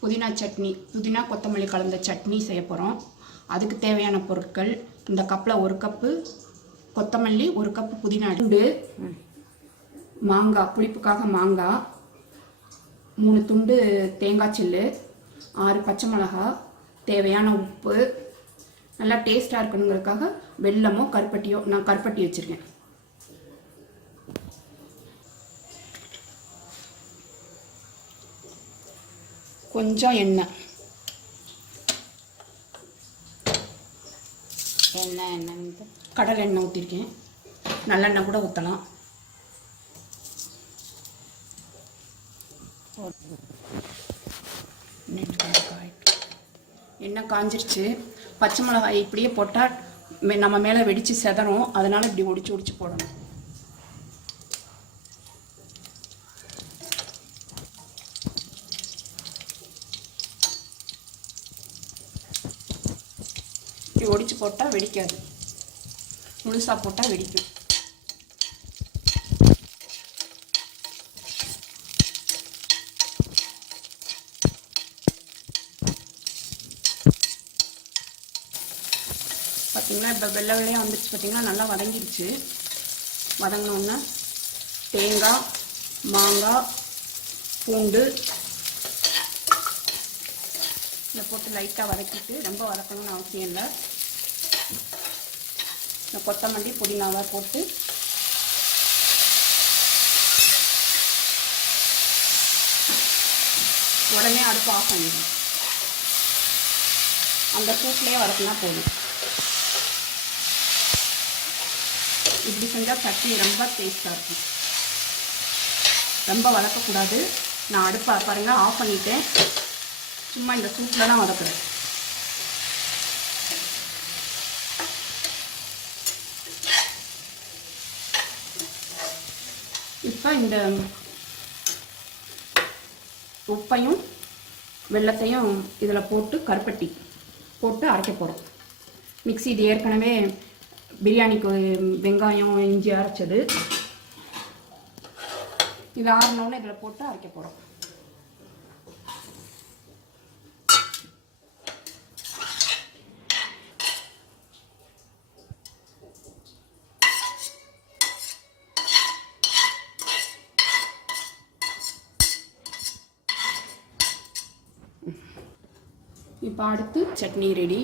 புதினா சட்னி, புதினா கொத்தமல்லி கலந்த சட்னி செய்ய போகிறோம். அதுக்கு தேவையான பொருட்கள் இந்த கப்பில் 1 கப்பு கொத்தமல்லி, 1 கப்பு புதினா, துண்டு மாங்காய், புளிப்புக்காக மாங்காய், 3 துண்டு தேங்காய் சில்லு, 6 பச்சை மிளகாய், தேவையான உப்பு, நல்லா டேஸ்ட்டாக இருக்கணுங்கிறதுக்காக வெல்லமோ கருப்பட்டியோ, நான் கருப்பட்டி வச்சுருக்கேன். கொஞ்சம் எண்ணெய் கடலை எண்ணெய் ஊற்றிருக்கேன். நல்லெண்ணெய் கூட ஊற்றலாம். எண்ணெய் காஞ்சிருச்சு. பச்சை மிளகாய் இப்படியே போட்டால் நம்ம மேலே வெடித்து செதறும். அதனால் இப்படி ஒடிச்சு ஒடிச்சு போடணும். இப்படி ஒடிச்சு போட்டால் வெடிக்காது. முழுசாக போட்டால் வெடிக்கும். பார்த்தீங்களா, இப்போ வெள்ளை வெள்ளையாக வந்துடுச்சு. பார்த்தீங்களா, நல்லா வதங்கிடுச்சு. வதங்கினோன்னா தேங்காய், மாங்காய், பூண்டு இதை போட்டு லைட்டாக வதக்கிட்டு, ரொம்ப வதக்கணும்னு அவசியம் இல்லை. இந்த கொத்தமல்லி புதினாவை போட்டு உடனே அடுப்பு ஆஃப் பண்ணிடணும். அந்த சூட்லேயே வதக்கினா போதும். இப்படி செஞ்சால் சட்னி ரொம்ப டேஸ்ட்டாக இருக்கும். ரொம்ப வதக்கக்கூடாது. நான் அடுப்பை பாருங்கள் ஆஃப் பண்ணிட்டேன். சும்மா இந்த சூட்டில் தான் வதக்குறேன். இப்போ இந்த உப்பையும் வெல்லத்தையும் இதில் போட்டு கருப்பட்டி போட்டு அரைக்க போகிறோம். மிக்ஸி இது ஏற்கனவே பிரியாணிக்கு வெங்காயம் இஞ்சி அரைச்சது. இது ஆறினோன்னு இதில் போட்டு அரைக்க போகிறோம். இப்போ அடுத்து சட்னி ரெடி.